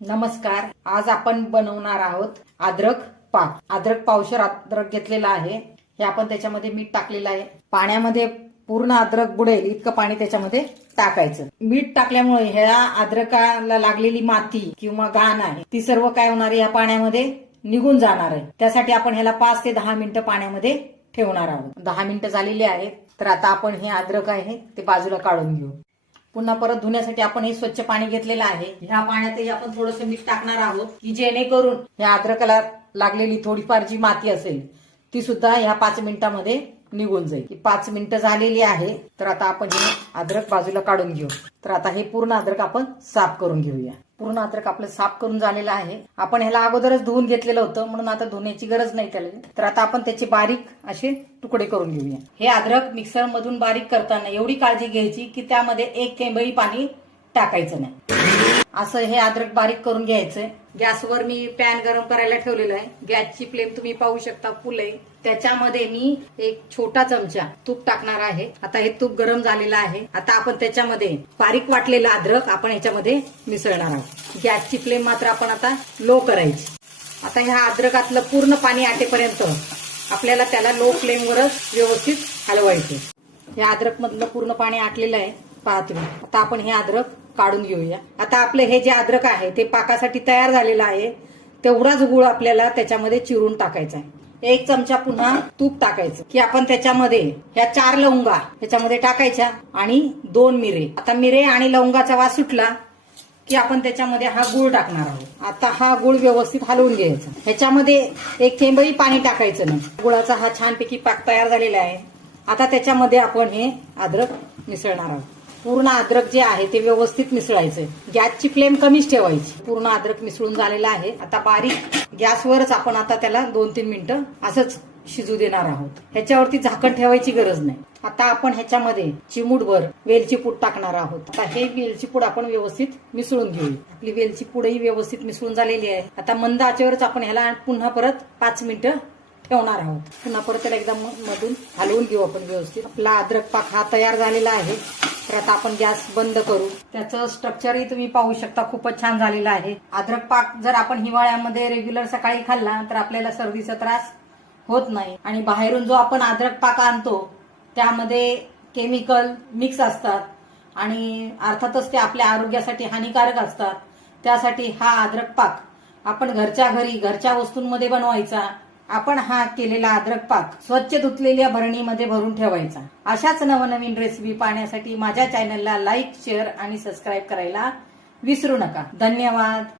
नमस्कार. आज आपण बनवणार आहोत अद्रक पाक. अद्रक पावशेर अद्रक घेतलेला आहे. हे आपण त्याच्यामध्ये मीठ टाकलेलं आहे. पाण्यामध्ये पूर्ण अद्रक बुडेल इतकं पाणी त्याच्यामध्ये टाकायचं. मीठ टाकल्यामुळे ह्या अद्रकाला लागलेली माती किंवा घाण आहे ती सर्व काय होणार आहे, या पाण्यामध्ये निघून जाणार आहे. त्यासाठी आपण ह्याला 5 ते 10 मिनिटं पाण्यामध्ये ठेवणार आहोत. 10 मिनिटं झालेली आहेत. तर आता आपण हे अद्रक आहे ते बाजूला काढून घेऊ. पुन्हा परत धुण्यासाठी आपण हे स्वच्छ पाणी घेतलेलं आहे. ह्या पाण्यातही आपण थोडंसं मीठ टाकणार आहोत की जेणेकरून ह्या अद्रकाला लागलेली थोडीफार जी माती असेल ती सुद्धा ह्या 5 मिनिटांमध्ये निघून जाईल. 5 मिनिटं झालेली आहे. तर आता आपण हे अद्रक बाजूला काढून घेऊ. तर आता हे पूर्ण अद्रक आपण साफ करून घेऊया. पूर्ण अद्रक आपलं साफ करून झालेलं आहे. आपण ह्याला अगोदरच धुवून घेतलेलं होतं म्हणून आता धुण्याची गरज नाही त्याला. तर आता आपण त्याचे बारीक असे तुकडे करून घेऊया. हे अद्रक मिक्सर मधून बारीक करताना एवढी काळजी घ्यायची की त्यामध्ये एक थेंबही पाणी टाकायचं नाही. असं हे अद्रक बारीक करून घ्यायचंय. गॅसवर मी पॅन गरम करायला ठेवलेला आहे. गॅसची फ्लेम तुम्ही पाहू शकता फुल आहे. त्याच्यामध्ये मी एक छोटा चमचा तूप टाकणार आहे. आता हे तूप गरम झालेलं आहे. आता आपण त्याच्यामध्ये बारीक वाटलेलं अद्रक आपण ह्याच्यामध्ये मिसळणार आहोत. गॅसची फ्लेम मात्र आपण आता लो करायची. आता ह्या अद्रकातलं पूर्ण पाणी आटेपर्यंत आपल्याला त्याला लो फ्लेमवरच व्यवस्थित हलवायचं. या अद्रक मधलं पूर्ण पाणी आटलेलं आहे पहा तुम्ही. आता आपण हे अद्रक काढून घेऊया. आता आपलं हे जे अद्रक आहे ते पाकासाठी तयार झालेलं आहे. तेवढाच गुळ आपल्याला त्याच्यामध्ये चिरून टाकायचा आहे. 1 चमचा पुन्हा तूप टाकायचं की आपण त्याच्यामध्ये ह्या 4 लवंगा ह्याच्यामध्ये टाकायच्या आणि 2 मिरे. आता मिरे आणि लवंगाचा वास सुटला की आपण त्याच्यामध्ये हा गुळ टाकणार आहोत. आता हा गुळ व्यवस्थित हलवून घ्यायचा. ह्याच्यामध्ये एक थेंबही पाणी टाकायचं नाही. गुळाचा हा छानपैकी पाक तयार झालेला आहे. आता त्याच्यामध्ये आपण हे अद्रक मिसळणार आहोत. पूर्ण अद्रक जे आहे ते व्यवस्थित मिसळायचं. गॅसची फ्लेम कमीच ठेवायची. पूर्ण अद्रक मिसळून झालेलं आहे. आता बारीक गॅसवरच आपण आता त्याला 2-3 मिनिटं असंच शिजू देणार आहोत. ह्याच्यावरती झाकण ठेवायची गरज नाही. आता आपण ह्याच्यामध्ये चिमूटभर वेलची पूड टाकणार आहोत. आता हे वेलची पूड आपण व्यवस्थित मिसळून घेऊ. आपली वेलची पूडही व्यवस्थित मिसळून झालेली आहे. आता मंद आचेवरच आपण ह्याला पुन्हा परत 5 मिनिटं ठेवणार आहोत. पुन्हा परत त्याला एकदा मधून हलवून घेऊ आपण व्यवस्थित. आपला अद्रक पाक हा तयार झालेला आहे. तर आता आपण गॅस बंद करू. त्याचं स्ट्रक्चरही तुम्ही पाहू शकता खूपच छान झालेलं आहे. अद्रक पाक जर आपण हिवाळ्यामध्ये रेग्युलर सकाळी खाल्ला तर आपल्याला सर्दीचा त्रास होत नाही. आणि बाहेरून जो आपण अद्रक पाक आणतो त्यामध्ये केमिकल मिक्स असतात आणि अर्थातच ते आपल्या आरोग्यासाठी हानिकारक असतात. त्यासाठी हा अद्रक पाक आपण घरच्या घरी घरच्या वस्तूंमध्ये बनवायचा. आपण हा केलेला अद्रक पाक स्वच्छ धुतलेल्या भरणीमध्ये भरून ठेवायचा. अशाच नवनवीन रेसिपी पाहण्यासाठी माझ्या चॅनलला लाईक, शेअर आणि सबस्क्राईब करायला विसरू नका. धन्यवाद.